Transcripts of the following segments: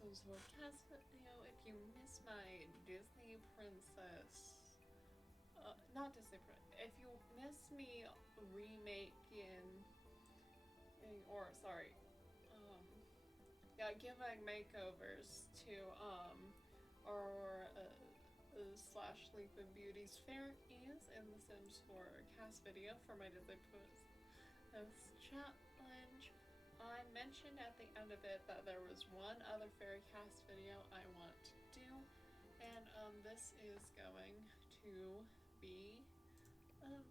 episodes of CAS video. If you miss my Disney Princess, not Disney Princess, if you miss me remaking, or sorry, yeah, giving makeovers to, or, slash Sleeping Beauty's Fairies in The Sims 4 cast video for my Disney Princess challenge. I mentioned at the end of it that there was one other fairy cast video I want to do, and this is going to be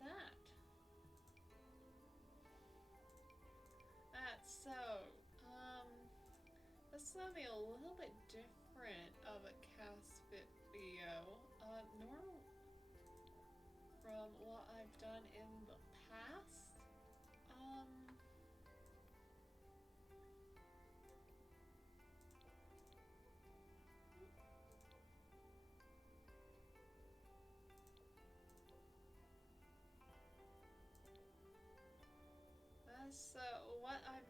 that. So, this is gonna be a little bit different of a cast video, normal from what I've done in the past. So what I'm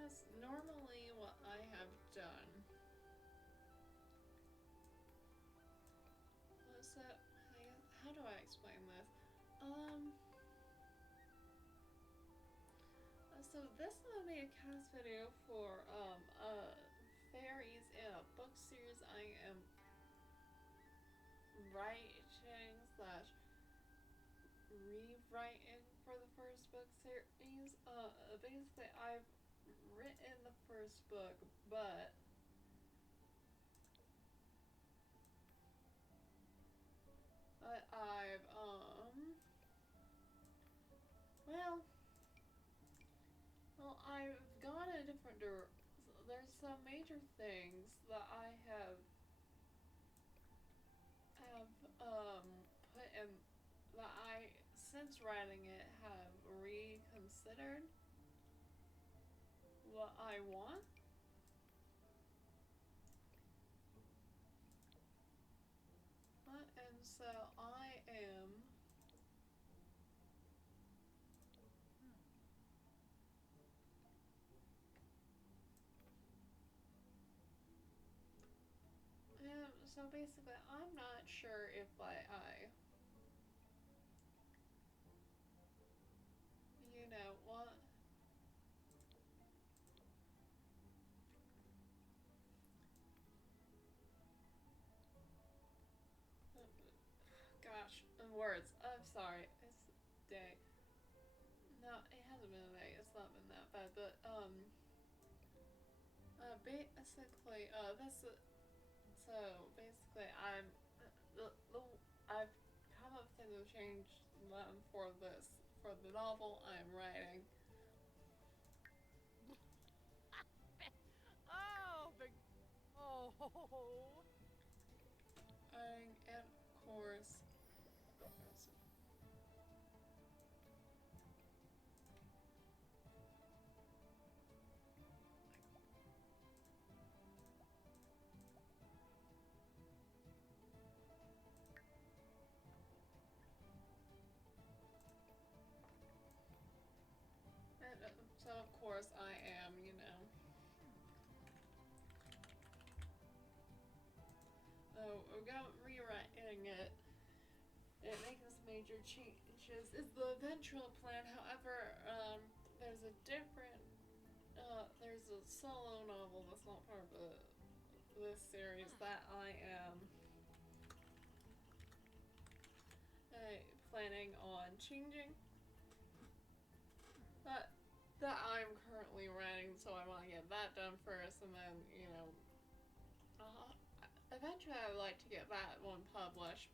that's normally what I have done. So how do I explain this? So this will be a cast video for Fairies in a book series I am writing slash rewriting for the first book series. Basically I've written the first book, but I've well, I've gone a different direction. There's some major things that I have put in that I, since writing it, have reconsidered what I want. And so I am so basically I'm not sure if I you know what, gosh, words, I'm sorry, it's day. No, it hasn't been a day, it's not been that bad, but basically this so basically I've come up with things to change for the novel I'm writing. Oh, big. Oh. And of course, so of course I am, you know. Without rewriting it, it makes major changes. Is the eventual plan. However, there's a different, there's a solo novel that's not part of this series that I am planning on changing. That I'm currently writing, so I want to get that done first, and then, you know, eventually I would like to get that one published,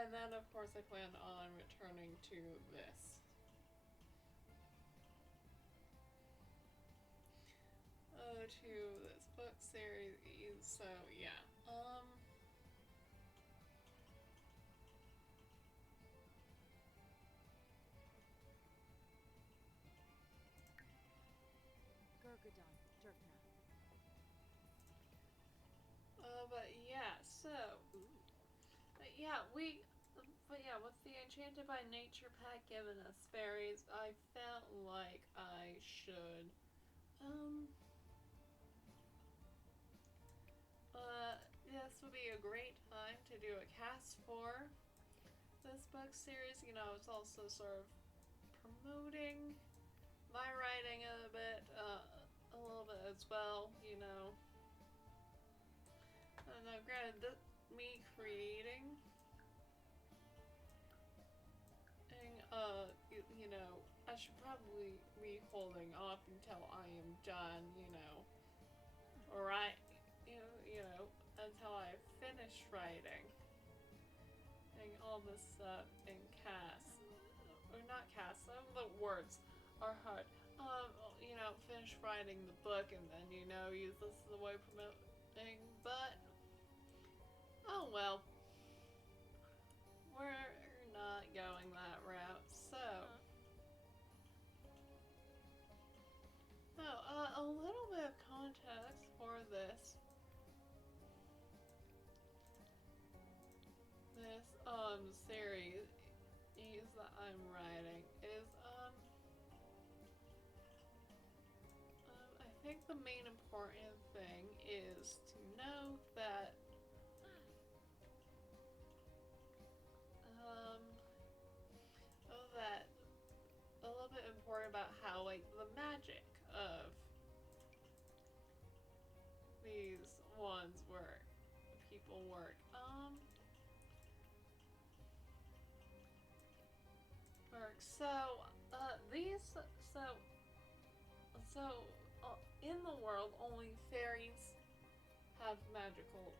and then of course I plan on returning to this. To this book series, so yeah. Gurgadon, Jerkna. So, but yeah, with the Enchanted by Nature pack giving us fairies, I felt like I should, this would be a great time to do a cast for this book series. You know, it's also sort of promoting my writing a little bit as well, you know. And granted, me creating, and, you know, I should probably be holding off until I am done, you know, or you know, until I finish writing and all this stuff in CAS, or not CAS. Some of the words are hard. You know, finish writing the book and then, you know, use this as a way of promoting, but oh well, we're not going that route. So, a little bit of context for this series that I'm writing is I think the main important thing is to know that that a little bit important about how, like, the magic of these ones work, people work. So, in the world, only fairies have magical.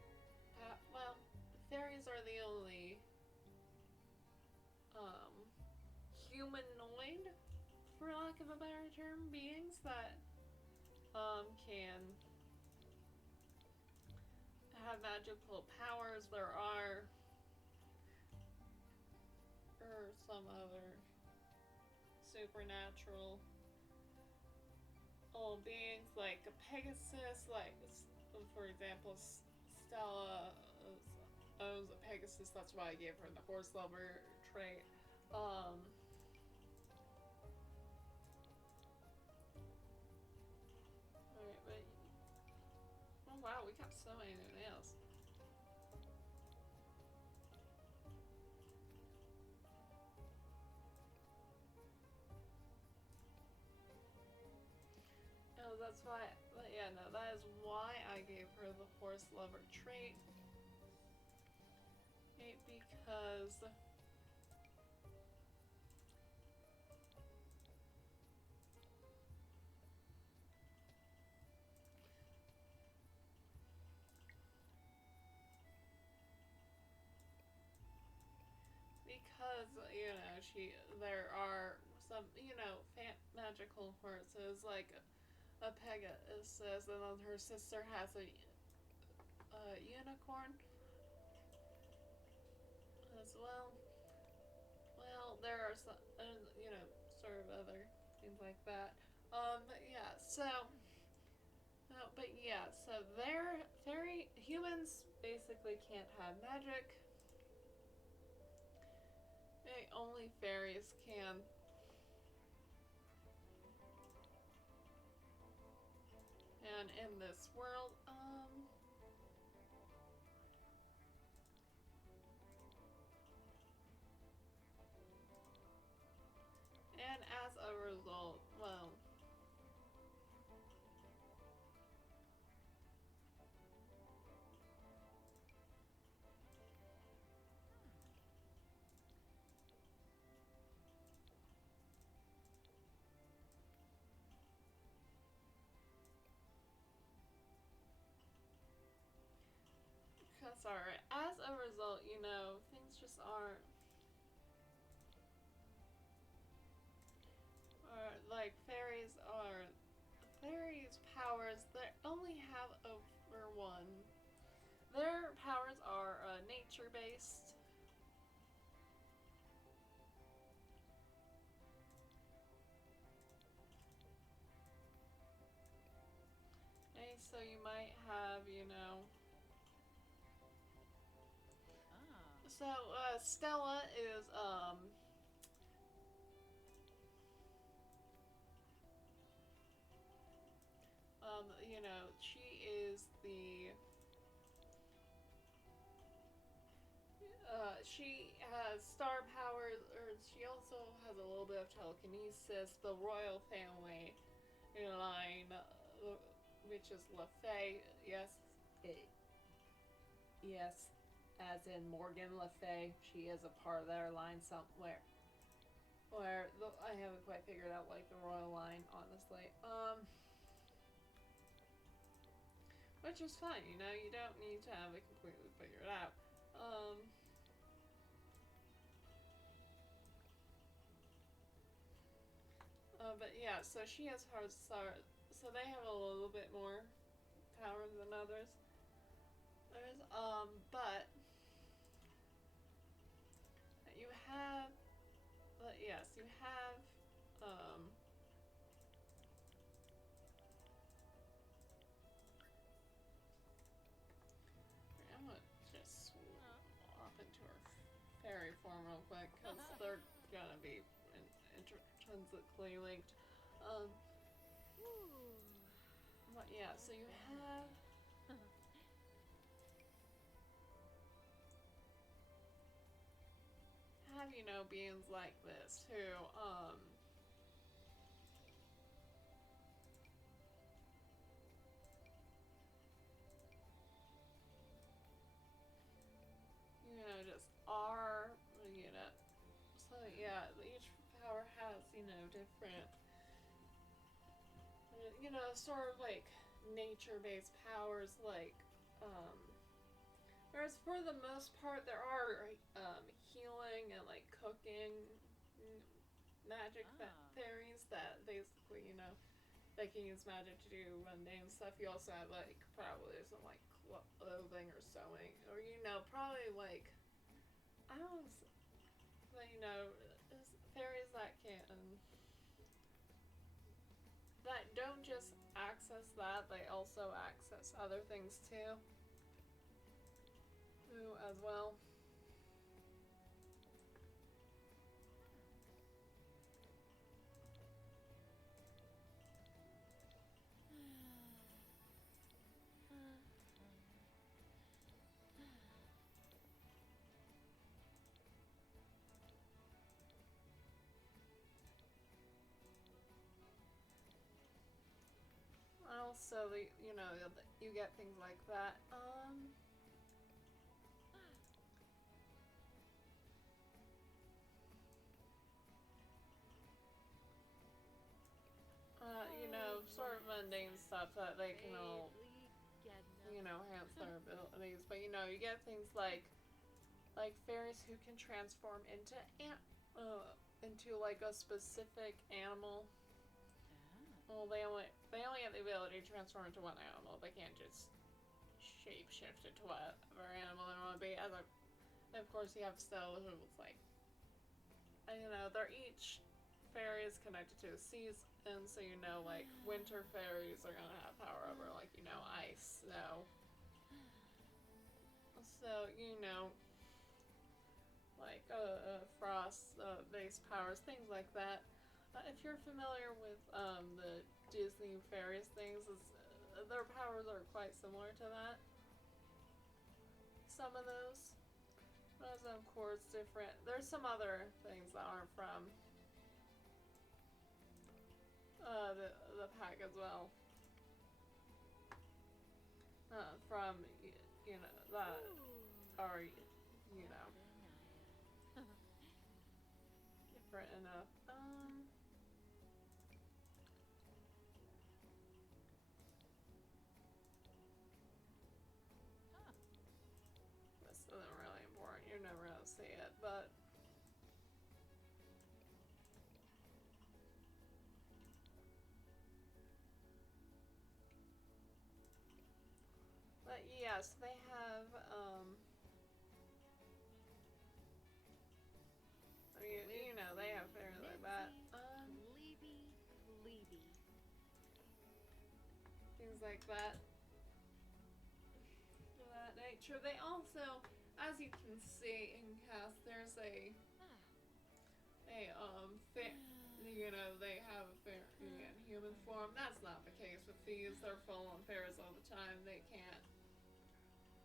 Well, fairies are the only um, humanoid, for lack of a better term, beings that can have magical powers. There are some other supernatural beings like a Pegasus, like for example, Stella owns a Pegasus. That's why I gave her the horse lover trait. Alright, but oh wow, we got so many new nails. Oh, that's why. But yeah, no, that is why I gave her the horse lover trait. Because you know, there are some, you know, magical horses like a Pegasus, and then her sister has a unicorn as well. Well, there are some, you know, sort of other things like that. But yeah, so. But yeah, so humans basically can't have magic. Only fairies can. And in this world, and as a result, well, sorry, as a result, you know, things just aren't, or like fairies' powers, they only have over one. Their powers are nature based. Okay, so you might have, you know, So Stella is you know, she is the she has star power, or she also has a little bit of telekinesis. The royal family line, which is LaFay, yes, yes, as in Morgan Le Fay. She is a part of their line somewhere. I haven't quite figured out like the royal line, honestly. Which is fine, you know. You don't need to have it completely figured out. But yeah, so she has hard start. So they have a little bit more power than others. But you have, yes, you have, I'm gonna just swap into her fairy form real quick because they're gonna be intrinsically linked. Um, but yeah, so you have you know beings like this who you know just are you know so yeah each power has you know different you know sort of like nature based powers like um whereas for the most part there are healing and like cooking magic fairies that basically you know they can use magic to do mundane stuff. You also have like probably some like clothing or sewing, or you know probably like I don't, but you know fairies that don't just access that, they also access other things too. Ooh, as well. Also, you know, you get things like that. You know, sort of mundane stuff that they can all, you know, enhance their abilities. But you know, you get things like fairies who can transform into like a specific animal. Well, they only have the ability to transform into one animal. They can't just shapeshift into whatever animal they want to be. Of course, you have Stella, who was like, you know, they're each fairy is connected to a season, so you know, like winter fairies are gonna have power over like you know ice, snow. So you know, like frost based powers, things like that. If you're familiar with the Disney fairies things, their powers are quite similar to that. Some of those. Those, of course, different. There's some other things that aren't from the pack as well. From you know that are you know different enough. This isn't really important. You're never gonna see it, but yes, they have you know they have fairies like that. Things like that. That nature. They also as you can see in CAS, there's a you know, they have a fairy in human form. That's not the case with these. They're full on fairies all the time. They can't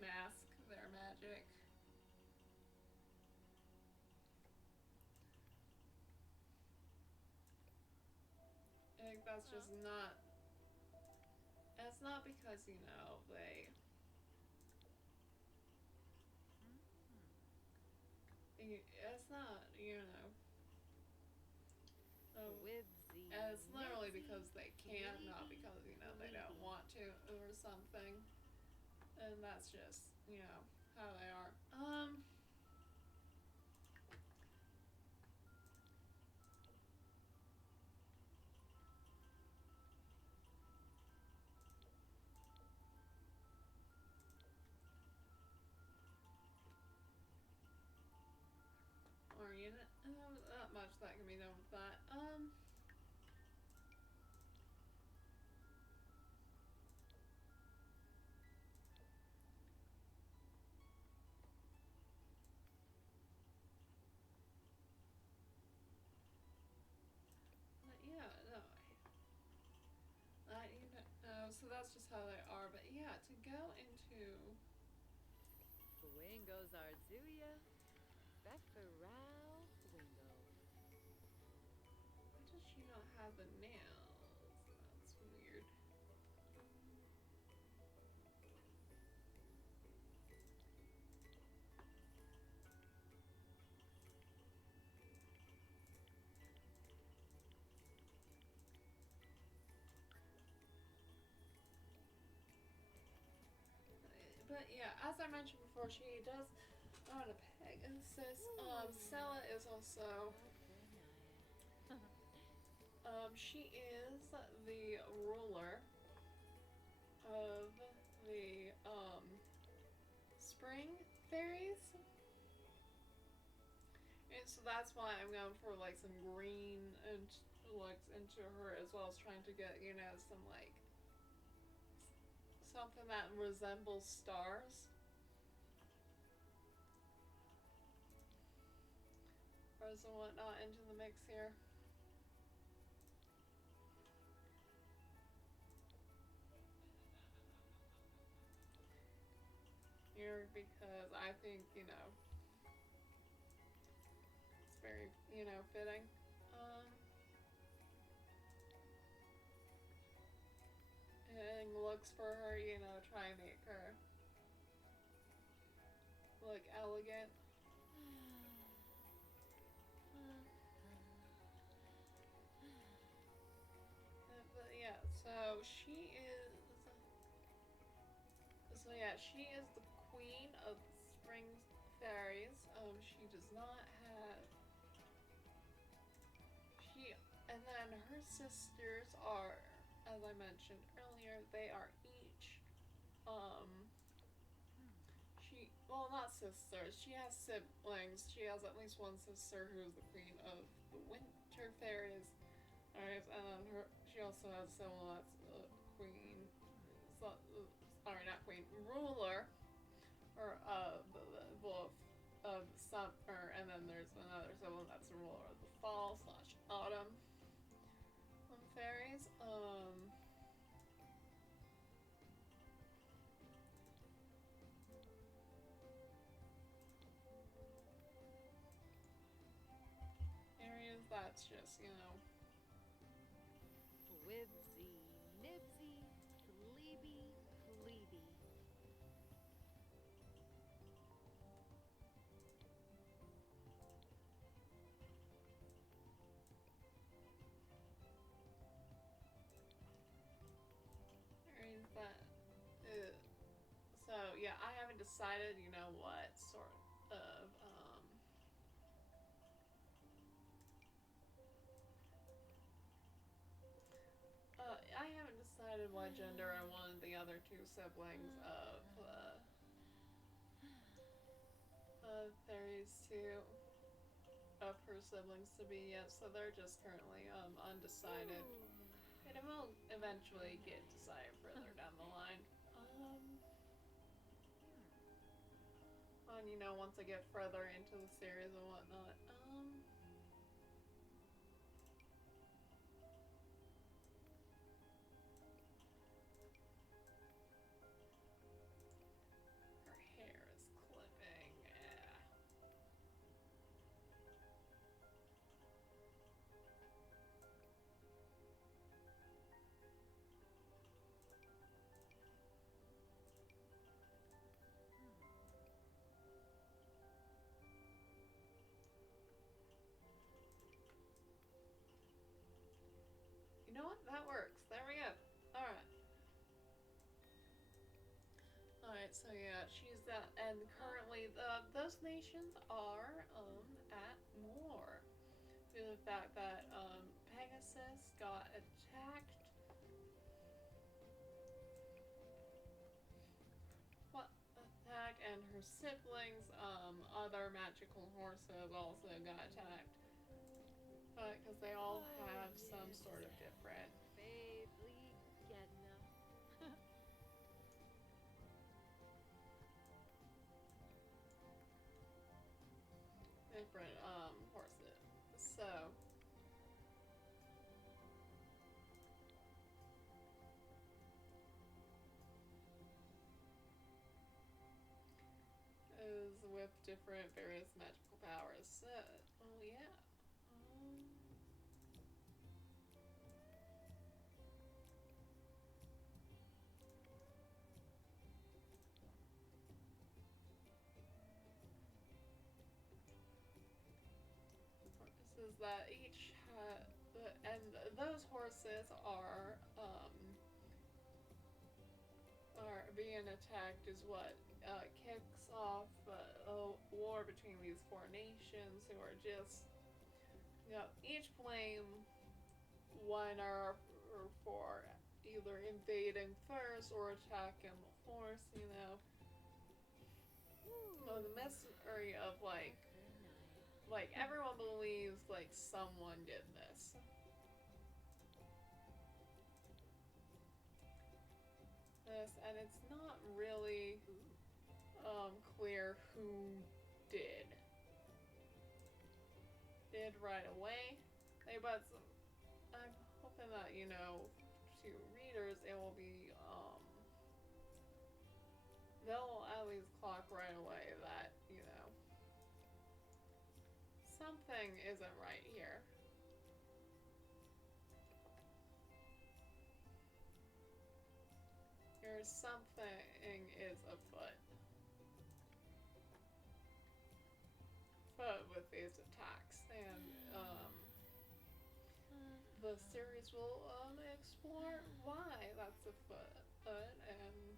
mask their magic. I think that's just not. It's not because, you know, they. It's not, you know. It's literally because they can't, not because, you know, they don't want to or something. And that's just, you know, how they are. Or, you know, not much that can be done with that. But yeah, no. You know, so that's just how they are. But yeah, to go into. Wingo Zarzuya, Feferal Wingo. Why does she not have the nails? That's weird. But yeah, as I mentioned before, she does own a Pegasus. Sella is also. She is the ruler of the spring fairies. And so that's why I'm going for like some green and looks into her, as well as trying to get, you know, some like something that resembles stars. Or and whatnot into the mix here. Here, because I think, you know, it's very, you know, fitting. And looks for her, you know, try and make her look elegant. But yeah, so she is. So yeah, she is the queen of spring fairies. She does not have. And then her sisters are, as I mentioned earlier, they are each. Well, not sisters. She has siblings. She has at least one sister who is the queen of the winter fairies. Alright, and then she also has someone that's queen. Sorry, not queen. Ruler, or of summer, and then there's another someone that's the ruler of the fall/autumn fairies. Areas that's just, you know. Wibsy, Nibsy, Fleeby, Fleeby. Areas that. So yeah, I haven't decided, you know, what sort of I haven't decided what gender I wanted the other two siblings of fairies to of her siblings to be yet, so they're just currently undecided. And it will eventually get decided further down the line. on, you know, once I get further into the series and whatnot. Her hair is clipping. Yeah. You know what? That works. There we go. Alright. Alright, so yeah, she's that, and currently those nations are at war. Due to the fact that Pegasus got attacked. What attack, and her siblings, other magical horses also got attacked. Because they all have some sort of different horses. So is with different various magical powers. So, oh yeah. Is that each and those horses are being attacked is what kicks off a war between these four nations who are just, you know, each blame one or for either invading first or attacking the horse, you know. So the mystery of like everyone believes like someone did this. And it's not really clear who did right away. But I'm hoping that, you know, to readers it will be they'll at least clock right away that, you know, something isn't right here. Something is afoot. With these attacks, and the series will explore why that's afoot, and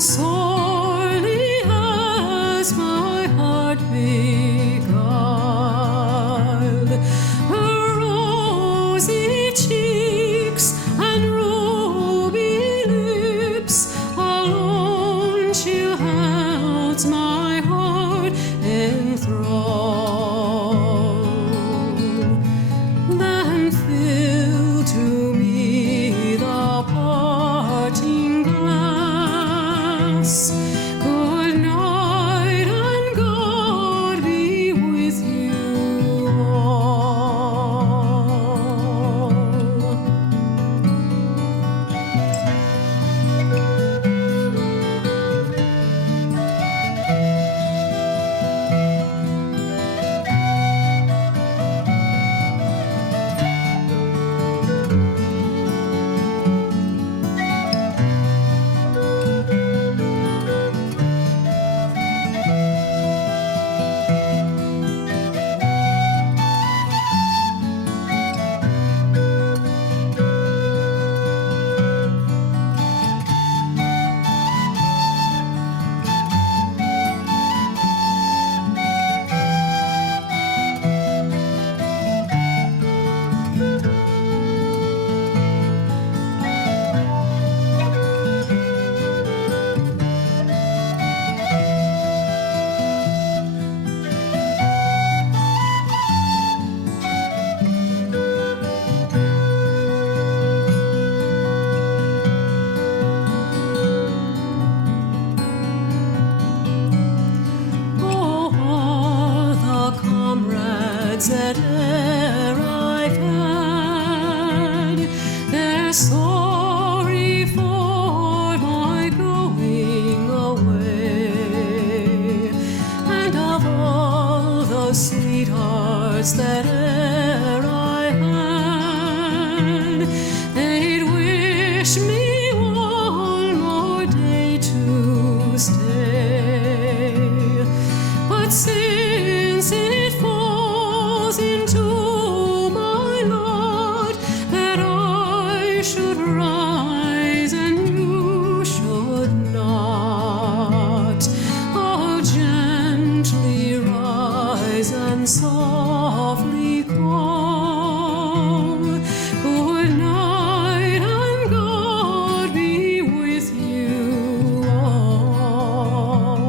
sorely has my heart beguiled. Her rosy cheeks and ruby lips alone she holds my heart enthralled. Then fill to me the parting glass. Good night and God be with you all. Oh, all the comrades that e'er I've had, they're sorry for my going away. And of all the sweethearts that e'er I had, they'd wish me one more day to stay. But since it falls into my lot that I should rise and you should not, I'll gently rise and softly call. Good night and God be with you all.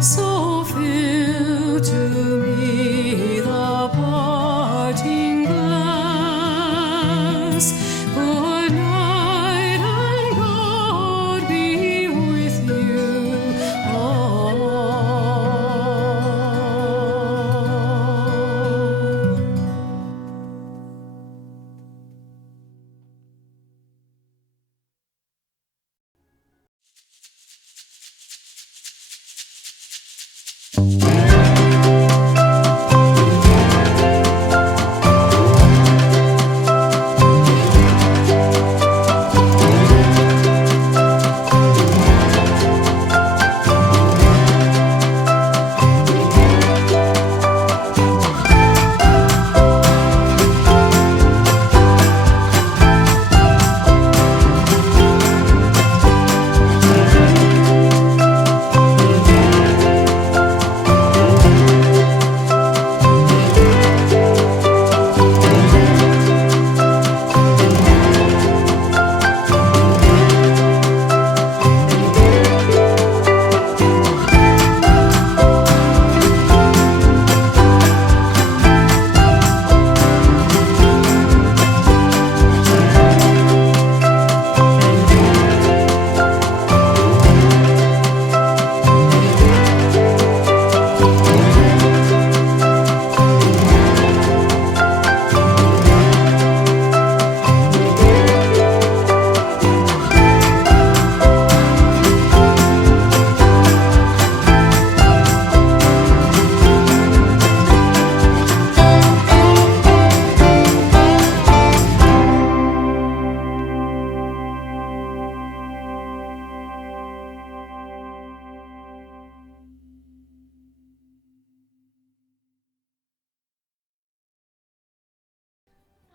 So fill to me the parting glass. Good night and God be with you all.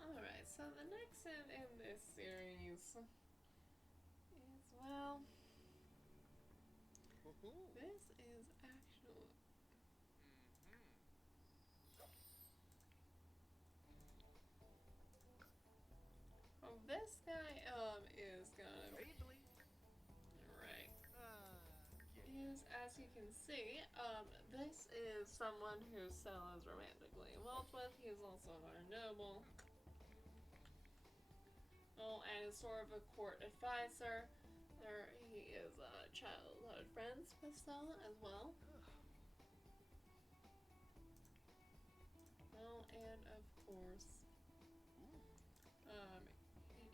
Alright, so the next in this series is, well, This is actually. Oh, this guy is gonna right. Is, as you can see, this is someone who Stella is romantically involved with. He is also another noble. Oh, and is sort of a court advisor. He is childhood friends with Stella as well. Well, and of course,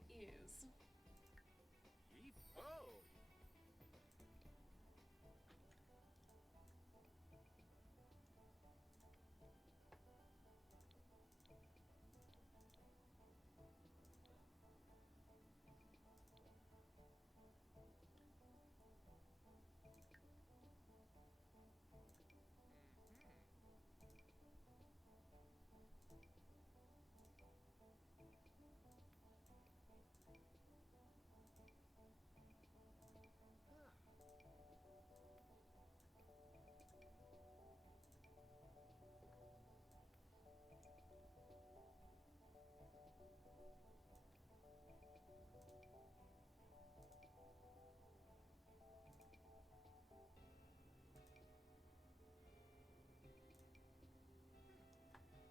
it is.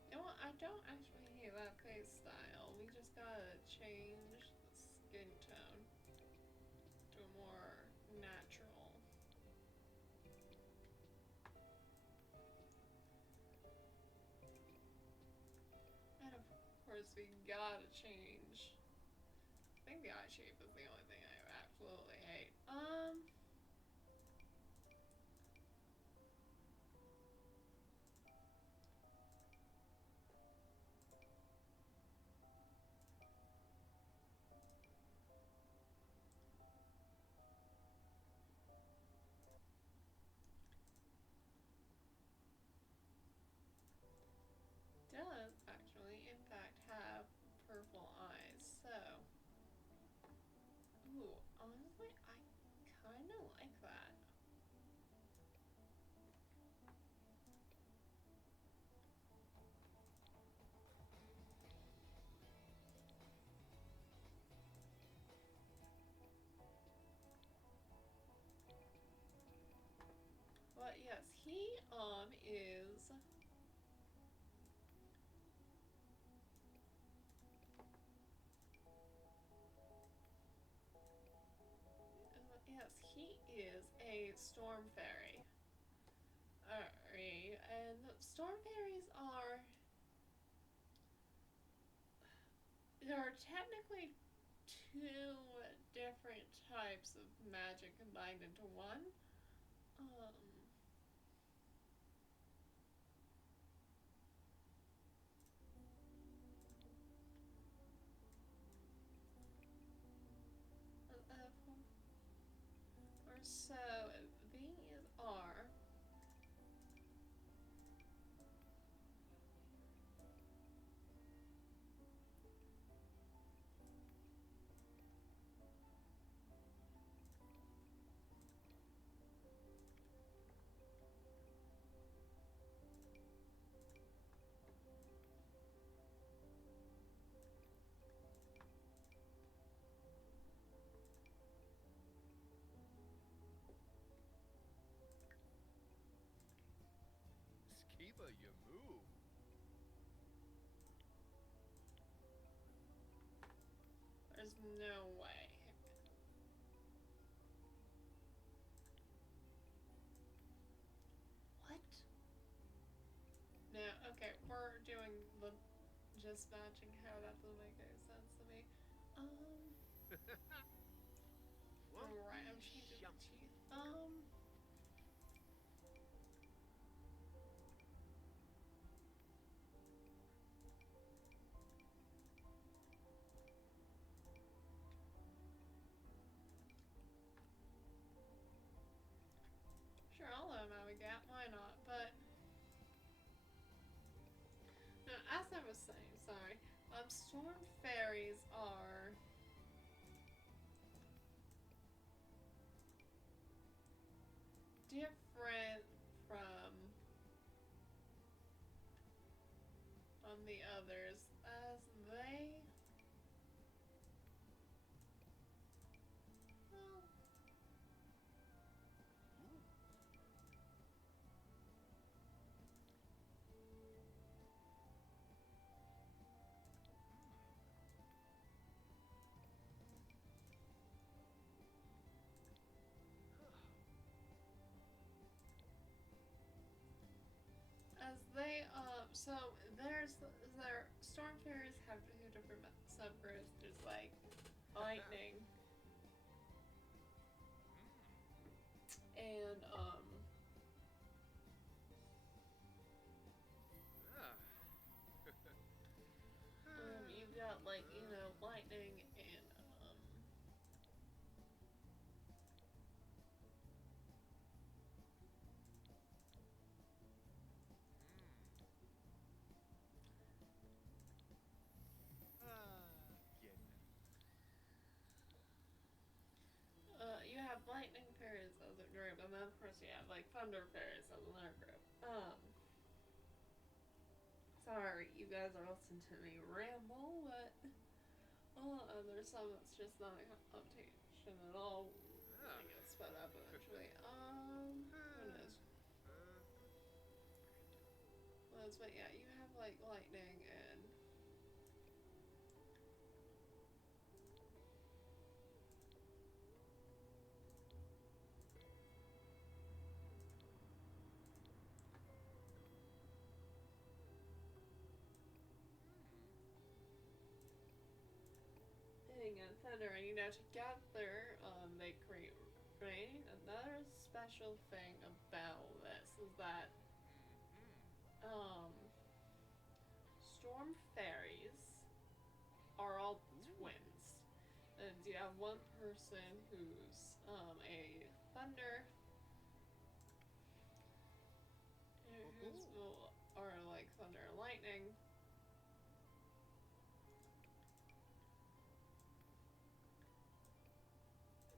You know what? I don't actually hate that face style. We just gotta change the skin tone to a more natural. And of course, we gotta change. I think the eye shape is the only thing I absolutely hate. Does actually, in fact, have purple eyes. So, ooh, honestly, I kind of like that. But yes, he is. Yes, he is a storm fairy. And storm fairies are. There are technically two different types of magic combined into one. Um, or so these are. There's no way. What? No, okay, we're doing the just matching hair. That doesn't make any sense to me. Alright, I'm changing the teeth. Sure, I'll let him have a gap. Why not? But no, as I was saying, sorry. Storm fairies are. different from the others, as they, well, as they, so their storm fairies have two different subgroups. There's like lightning and you've got like, you know, lightning and you have lightning fairies as a group, and then of course you have like thunder fairies as another group. Sorry, you guys are listening to me ramble, but there's some that's just not a competition at all. I get sped up eventually. Goodness. But yeah, you have like lightning and thunder, and you know, together they create rain. Another special thing about this is that storm fairies are all twins. And you have one person who's a thunder, who's are like thunder and lightning.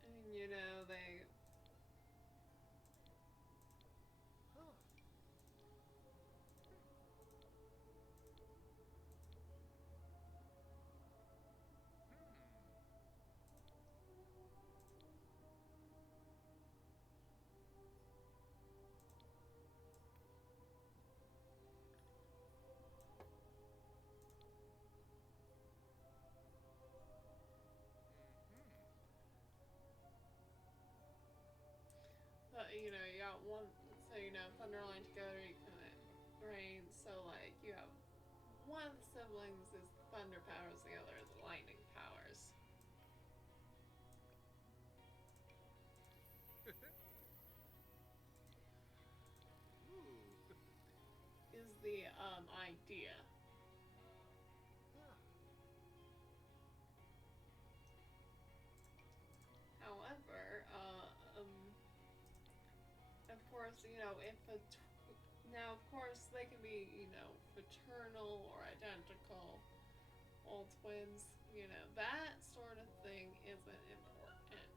And you know, they but you know, you got one, so you know, thunder and lightning together you can rain, so like you have one of the siblings is thunder powers, the other is lightning powers. Is the idea. However, of course, you know, if a now of course they can be, you know, fraternal or identical, all twins, you know, that sort of thing isn't important.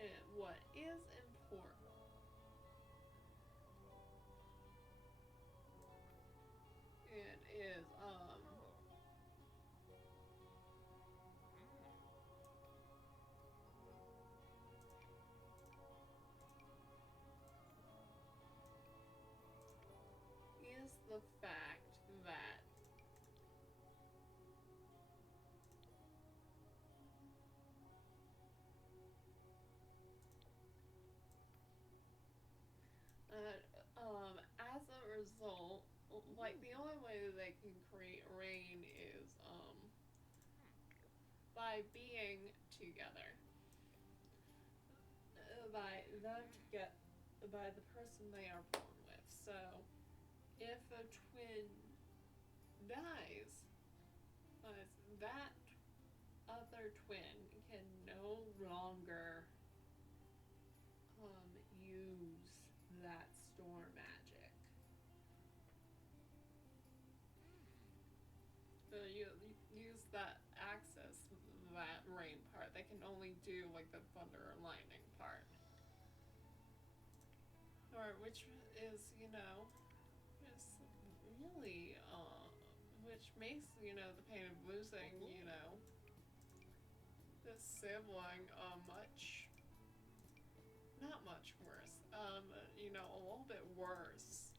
And what is important and is the fact that as a result, like the only way that they can create rain is by being together, by them to get by the person they are born with. So if a twin dies, that other twin can no longer use that storm magic. So you use that access, that rain part. They can only do like the thunder or lightning part. Or which is, is really, which makes, the pain of losing, this sibling, not much worse, a little bit worse.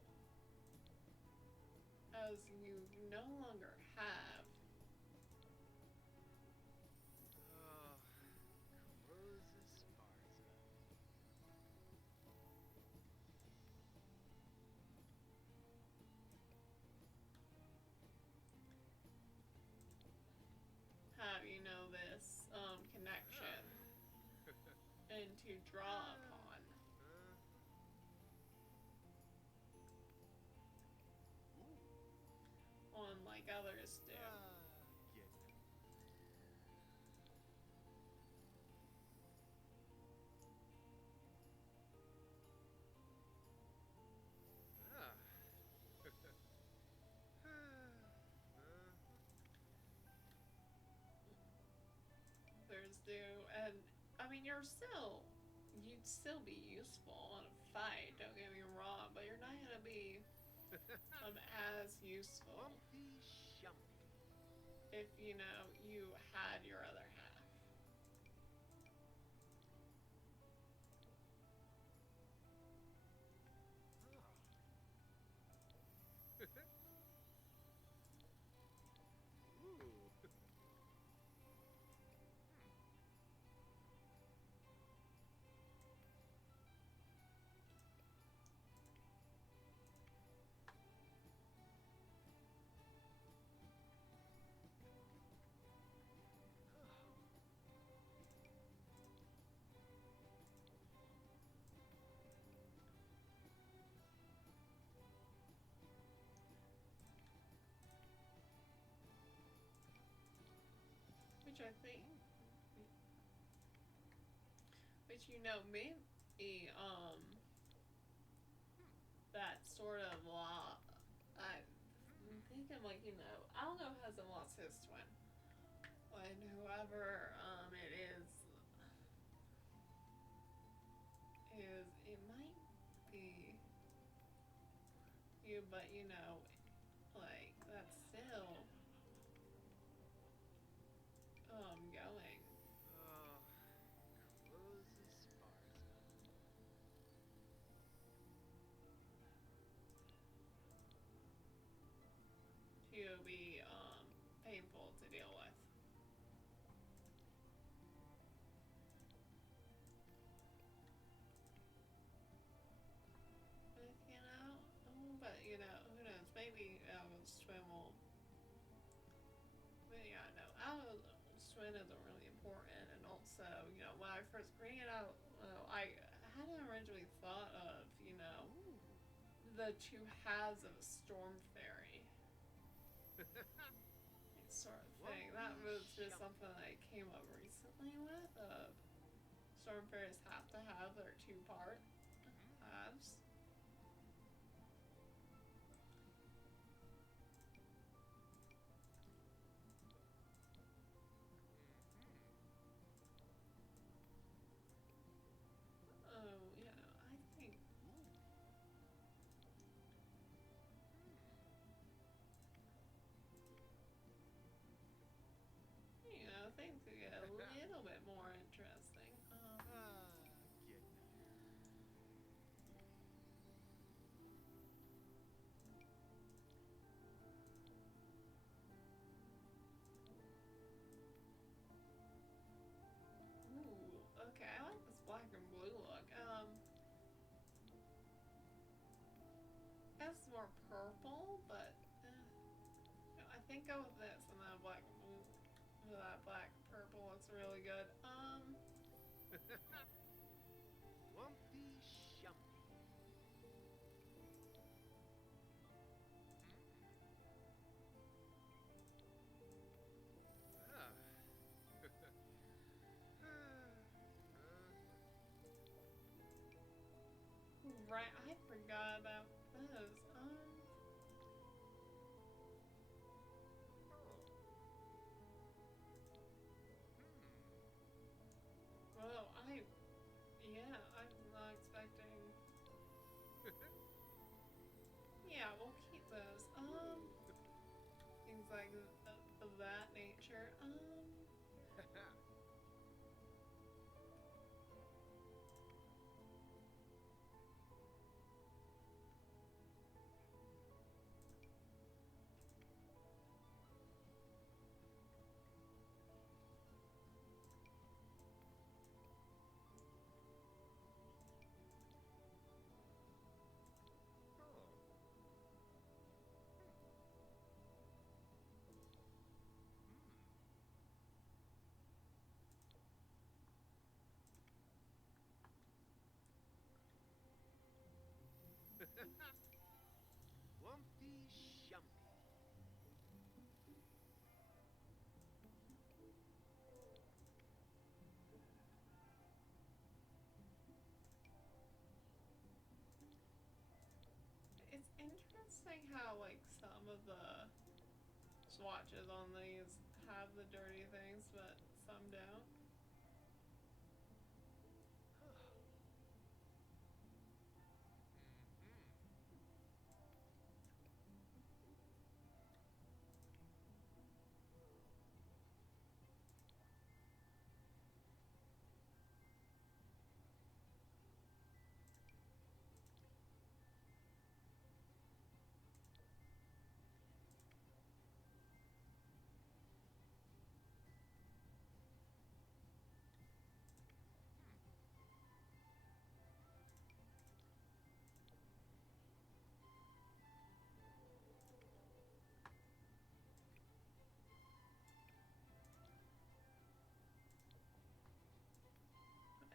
As you no longer have this connection and to draw upon. Like others do. Others do, and I mean, you'd still be useful in a fight, don't get me wrong, but you're not gonna be as useful if you had your other half. Which I think, maybe, that sort of law, I'm thinking, like, I don't know if Hassan lost his twin. When whoever, it it might be you, but, like, that's still, going. To be, painful to deal with. But, who knows, maybe Al's twin will, but yeah, no, Al's twin isn't really important, and also, when I first read it out, I hadn't originally thought of, the two halves of a storm fairy. Sort of thing. That was just something that I came up recently with, storm fairies have to have their two-part halves. Things get a little bit more interesting. Ooh, okay, I like this black and blue look. That's more purple, but I think go with this and that black and blue. That black and purple looks really good. Right, I forgot about those. Yeah, I'm not expecting. Yeah, we'll keep those. Things like of that nature. Lumpy Shumpy. It's interesting how like some of the swatches on these have the dirty things, but some don't.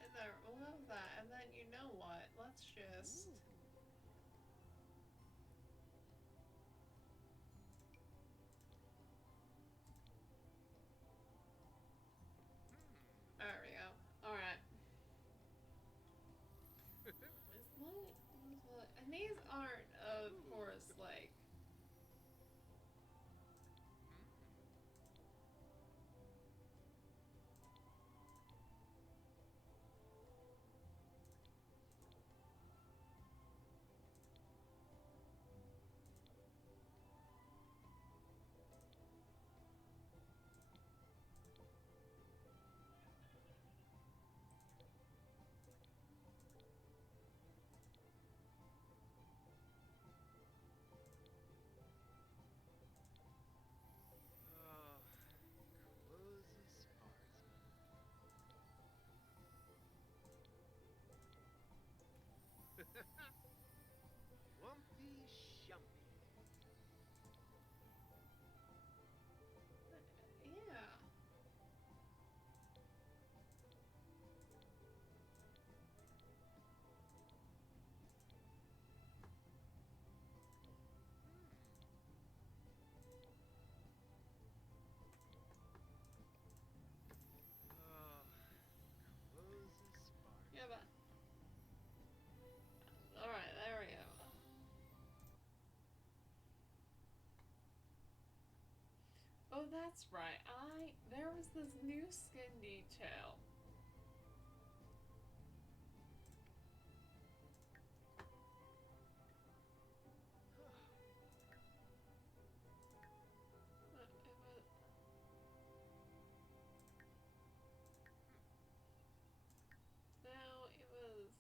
And I love that. And then you know what? Let's just. There we go. All right. And these aren't, of course, like. Closey sparsy. Lumpy Shumpy. Yeah. Closey sparsy. Yeah, but. Alright, there we go. Oh, that's right. There was this new skin detail. No, it was.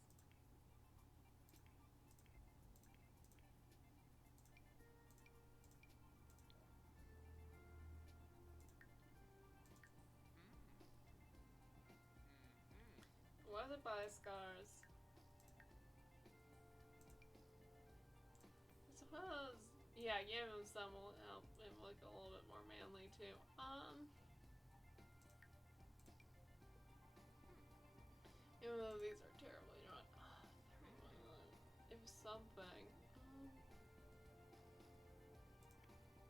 Was it by scars? I suppose. Yeah, give him some will help him look a little bit more manly too. Even though these are terrible, you know what? It was something.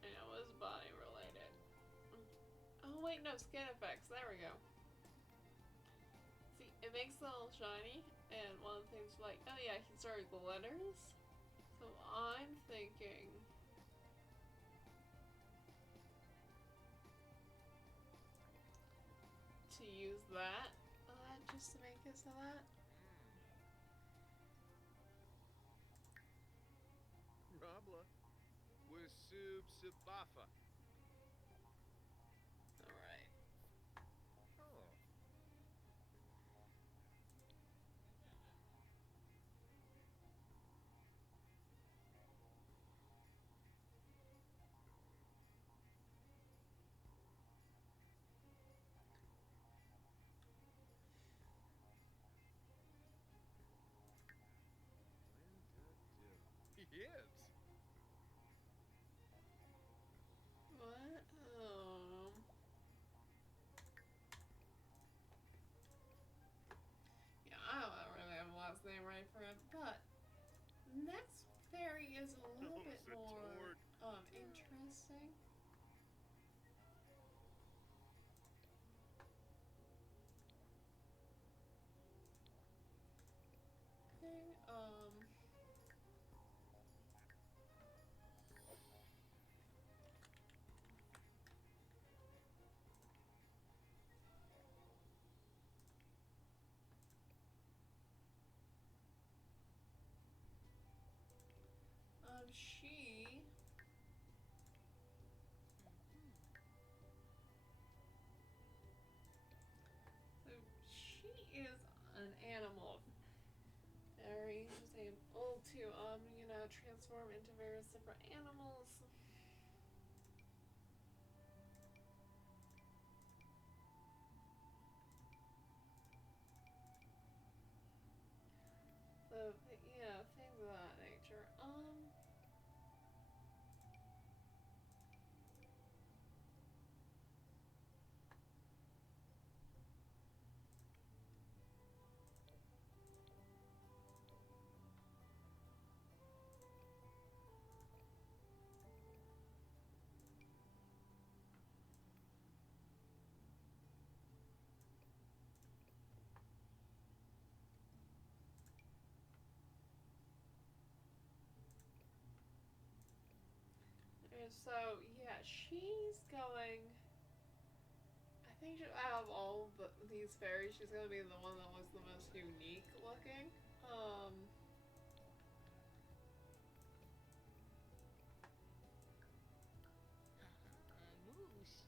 And it was body related. Oh wait, no, skin effects. There we go. See, it makes it all shiny, and one of the things like, oh yeah, he sort of glitters. So I'm thinking. To use that just to make it so that. Subafa. Alright. Oh. Yips. What? Yeah, I don't really have a last name right for it, but next fairy is a little bit more interesting. Thing, she So she is an animal fairy who's able to transform into various different animals. So yeah, things of that nature. And so yeah, she's going. I think out of all these fairies, she's gonna be the one that was the most unique looking. Um, Moosh.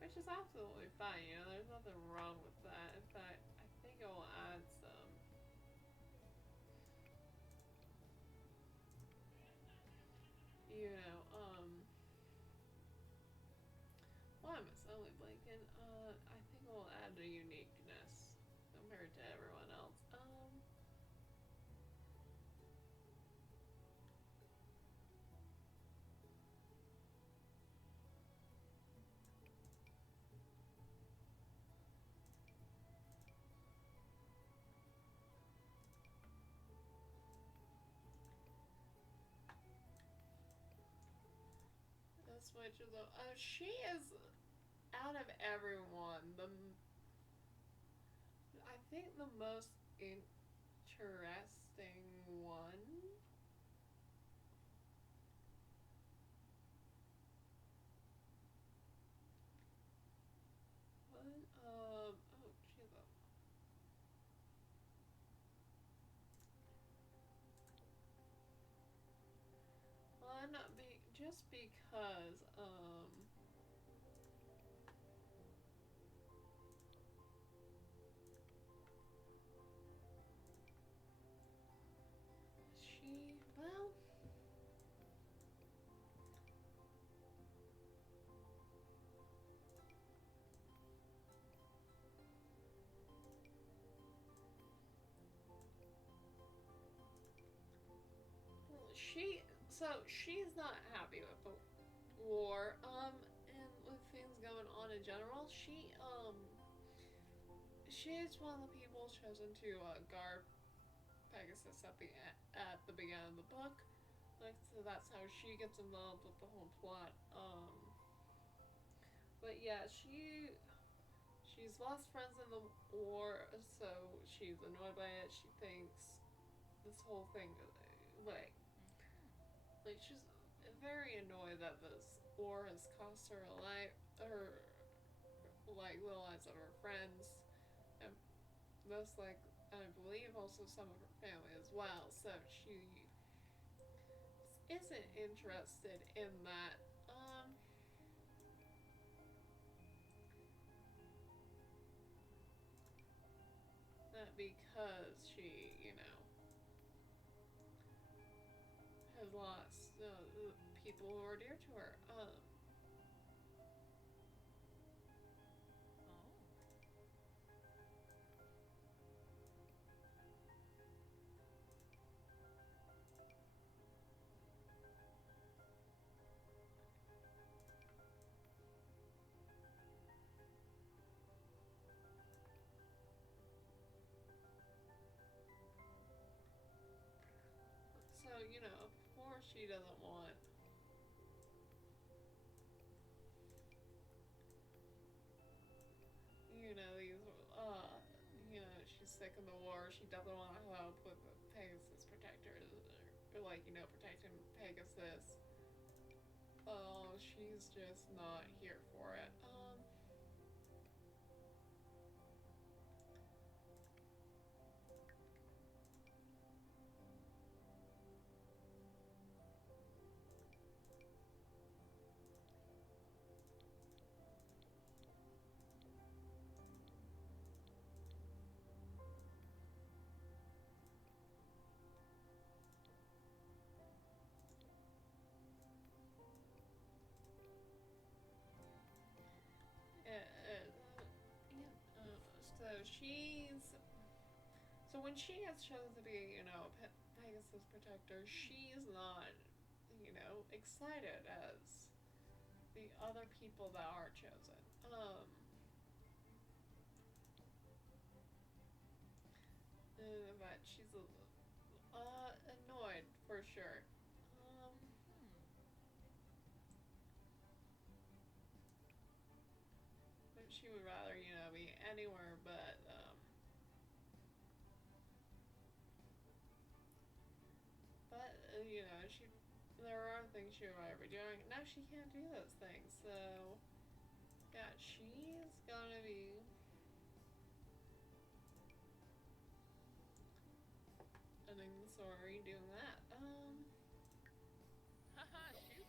which is absolutely fine. There's nothing wrong with that. In fact, I think it will add some. You know, why am I suddenly blanking? I think it will add a uniqueness compared to everyone else. This which is she is out of everyone I think the most interesting one. Oh, she's a one just because she well she's not happy with the war and with things going on in general. She's one of the people chosen to guard Pegasus at the beginning of the book. Like, so that's how she gets involved with the whole plot. But yeah, she's lost friends in the war, so she's annoyed by it. She thinks this whole thing, like, like she's very annoyed that this war has cost her a life, her like the lives of her friends, and most like I believe also some of her family as well. So she's isn't interested in that. Not because she, has lost people who are dear to her. So, of course she doesn't want, these, she's sick of the war. She doesn't want to help with the Pegasus protectors, or protecting Pegasus. Oh, she's just not here for it. So when she gets chosen to be, Pegasus protector, she's not, excited as the other people that are chosen. But she's annoyed for sure. But she would rather, be anywhere but there are things she would rather be doing. Now she can't do those things, so yeah, she's gonna be ending the story doing that. Haha, shoopy.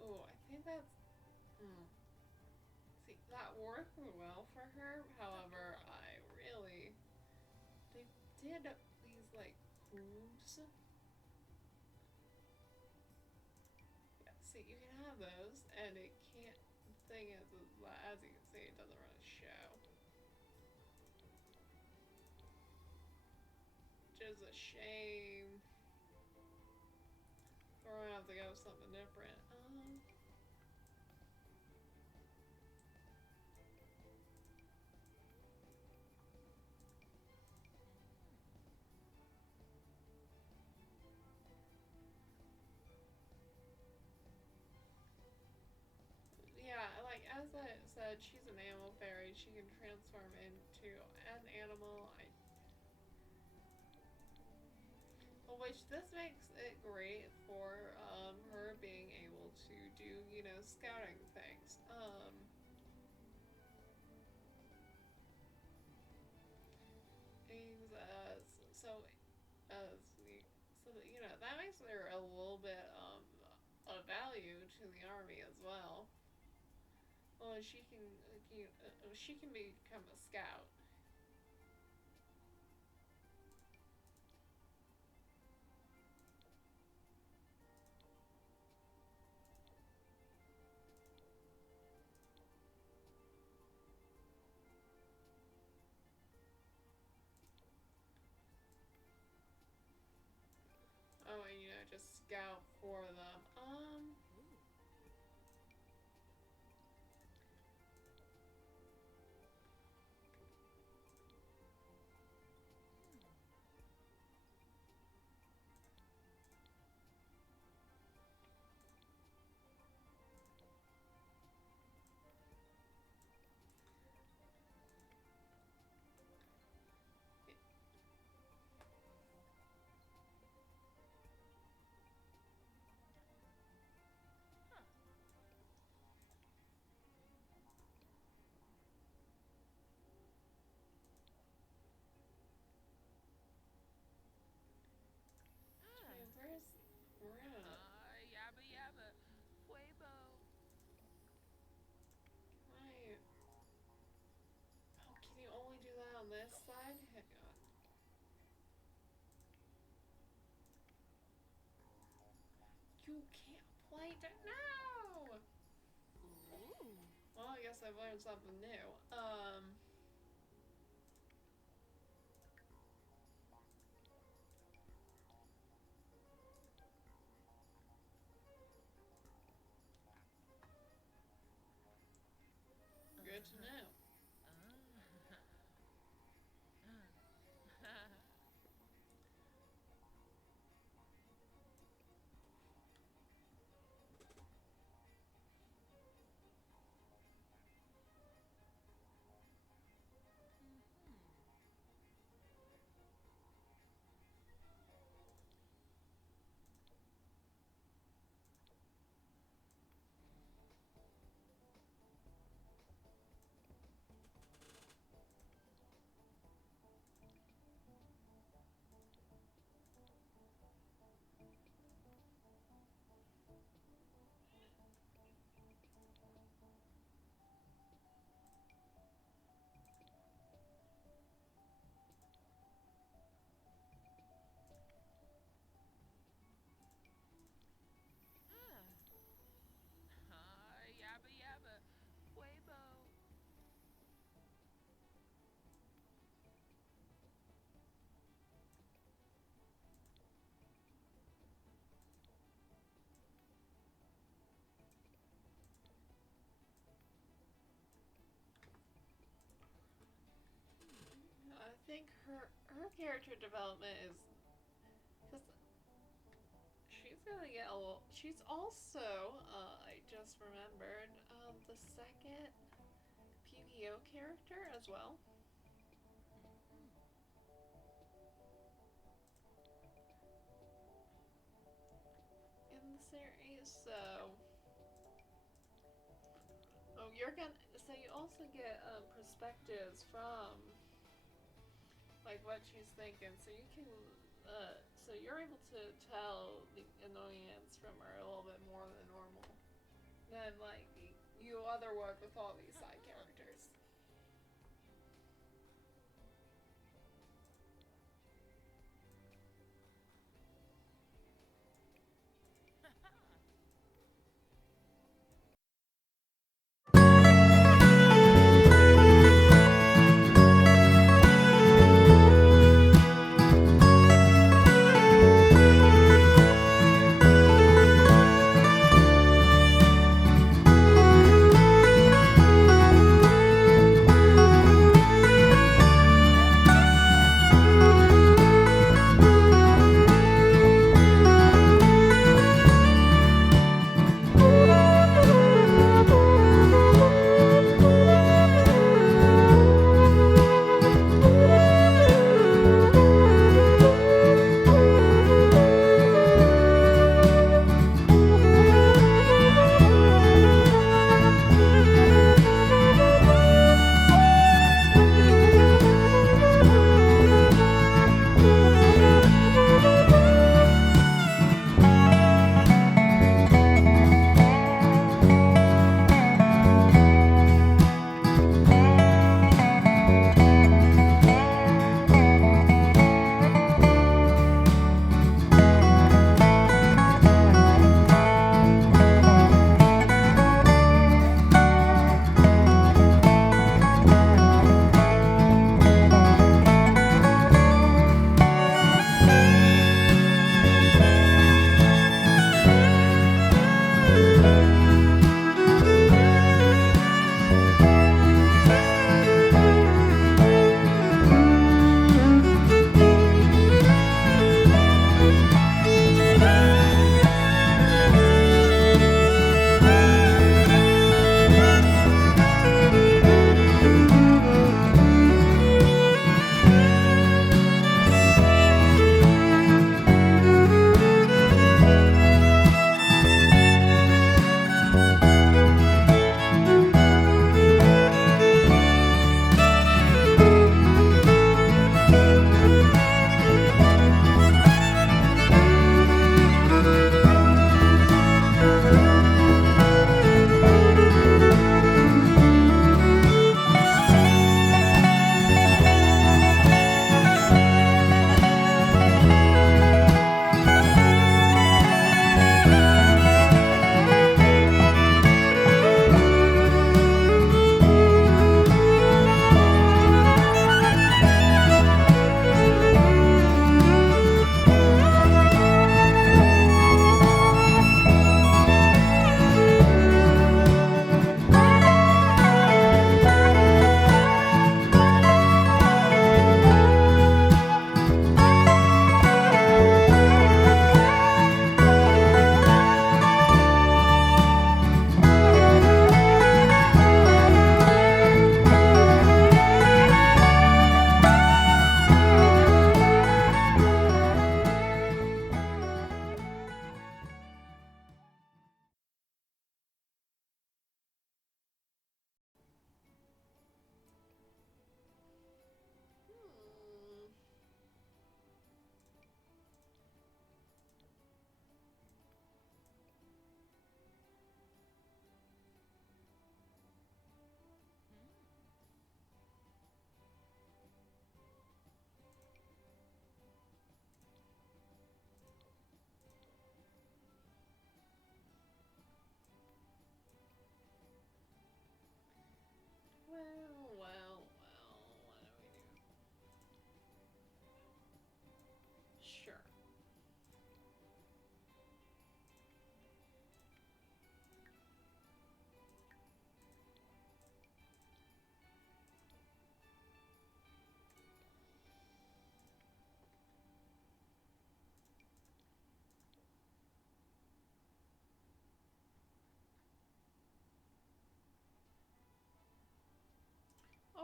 Oh, I think that's. See, that worked well for her. However, they did these hooves. Yeah, see, you can have those, and it can't. The thing is, as you can see, it doesn't really show. Which is a shame. We're gonna have to go with something different. Yeah, like as I said, she's an animal fairy. She can transform into an animal. Which this makes it great for her being able to do, scouting things. Things so as we, so that that makes her a little bit of value to the army as well. Well, she can become a scout. just scout for them. Where's Runa? Yabba yabba. Fuego. Can you only do that on this side? Hang on. You can't play that. No! Ooh. Well, I guess I've learned something new. Good to know. Yabba yabba. Fuego. I think her character development is because she's gonna get a little. She's also I just remembered the second PPO character as well in the series. So you're gonna. So you also get perspectives from like what she's thinking, so you can so you're able to tell the annoyance from her a little bit more than normal than like you other would with all these side characters.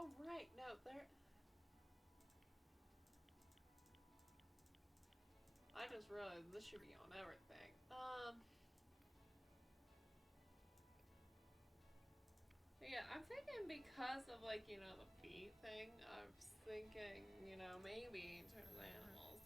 Oh, right. No, there. I just realized this should be on everything. Yeah, I'm thinking because of, like, you know, the feet thing, I was thinking, you know, maybe in terms of animals.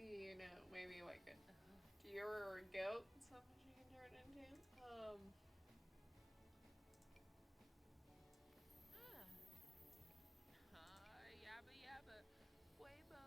You know, maybe like a deer or a goat, something she can turn into. Yabba yabba. Weibo.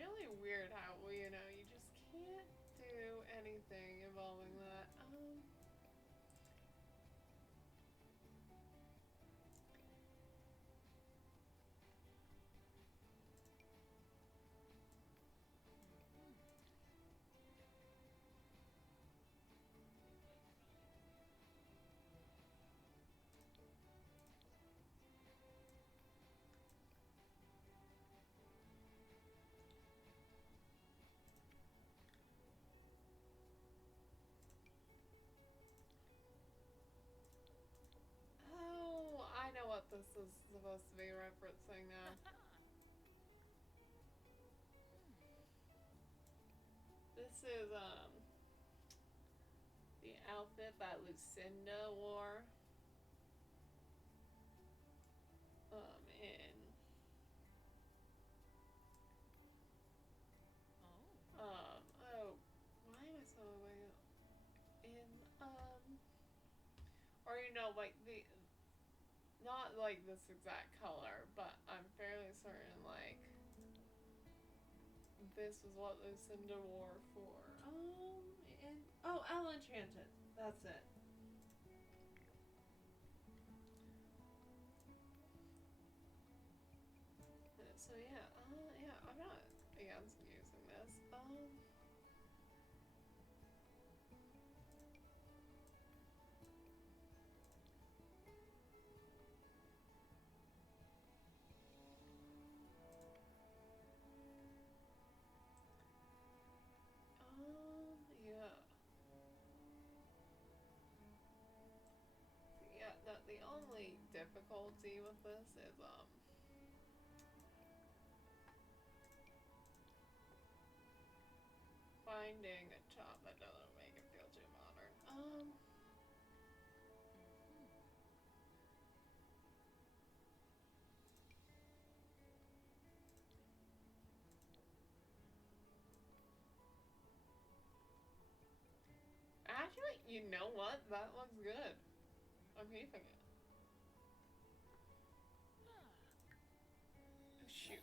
Really weird how, you know, you just can't do anything involving that. Oh, I know what this is supposed to be referencing now. This is, the outfit that Lucinda wore. In oh, why am I so away? In, or you know, like not like this exact color, but I'm fairly certain, like, this is what Lucinda wore for, Enchanted. That's it. So yeah, yeah, I'm not against using this. Yeah. Yeah, the only difficulty with this is, finding a top that doesn't make it feel too modern. Actually, you know what? That looks good. I'm keeping it. Shoot.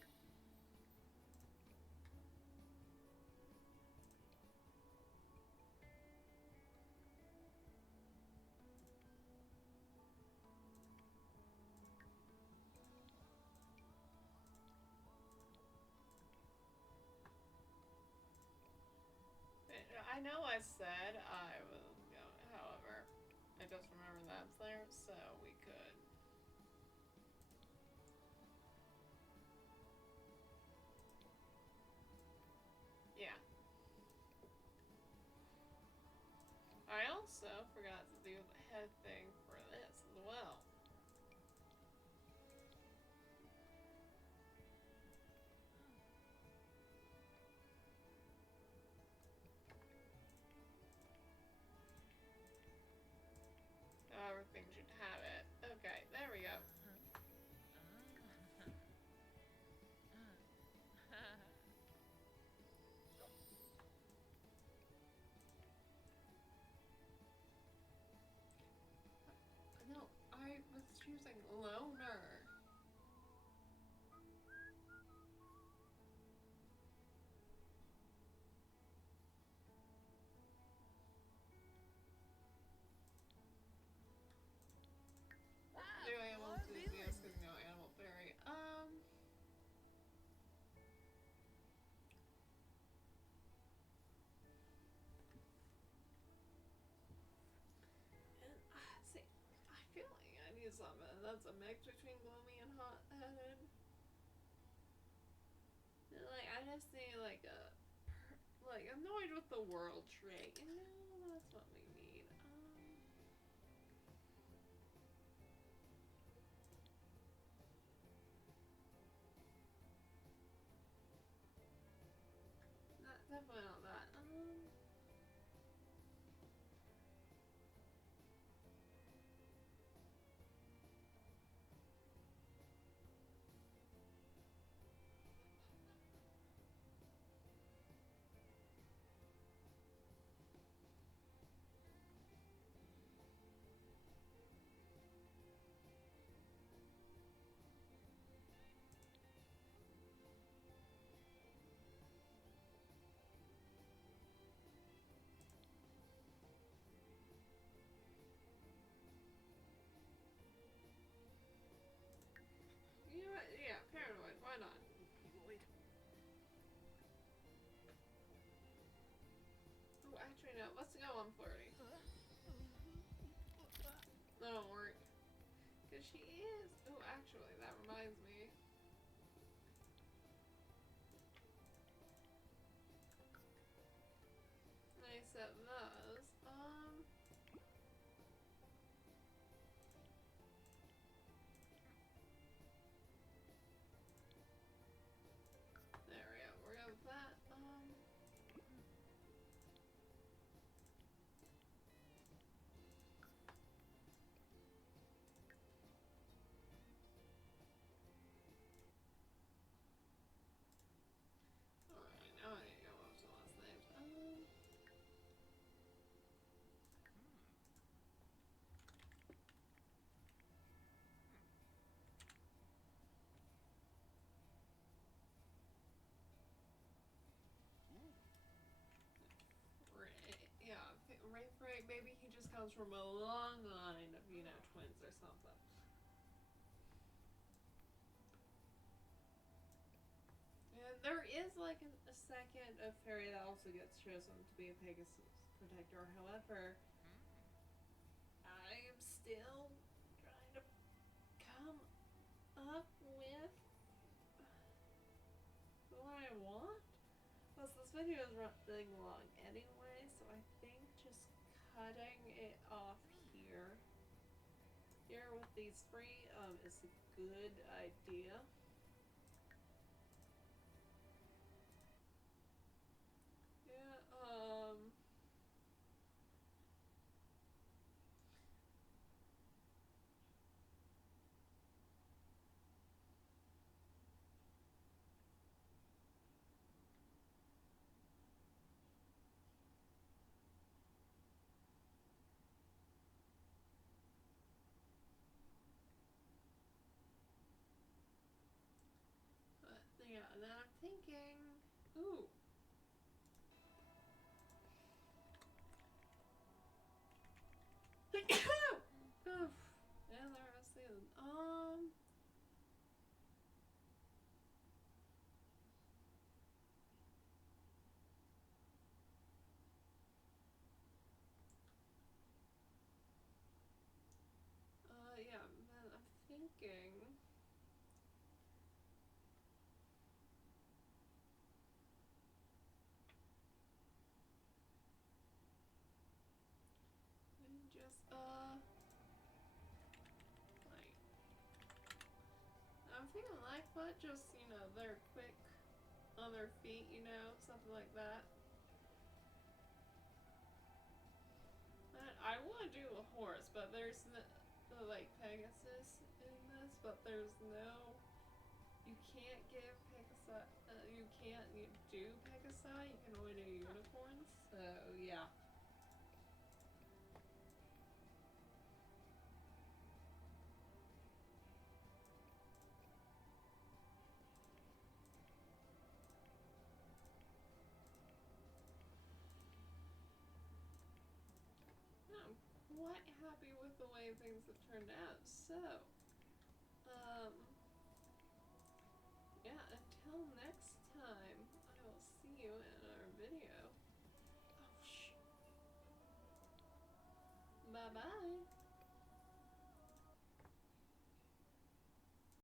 I know I said I was going, however, I just remember that's there, so we could. Yeah. I also forgot to do the head thing for this as well. Everything should have it. Okay, there we go. No, I was choosing loner. Do animal enthusiast because no animal fairy. And, see, I feel like I need something that's a mix between gloomy and hot-headed. Like, I just need like annoyed with the world trait. You know, that's what we need. Definitely not that. You know what? Yeah, paranoid. Why not? Oh, actually, no. Let's go on flirty. That won't work. Because she is. Oh, actually, that reminds me. I set those. There we go. We're good with that. Alright, now I need to go up to the last names. Yeah, Ray, maybe he just comes from a long line of, you know, twins or something. And there is like a second of fairy that also gets chosen to be a Pegasus protector. However, I am still trying to come up with what I want. Plus, this video is running long anyway, so I think just cutting it off here with these three is a good idea. Yeah, but yeah, and then I'm thinking, ooh. Oof. And there was the yeah, then I'm thinking. Just but just, they're quick on their feet, something like that. I want to do a horse, but there's no, like Pegasus in this, but there's no, you can't give Pegasus, you can't do Pegasi, you can only do unicorns, so yeah. I'm quite happy with the way things have turned out, so, yeah, until next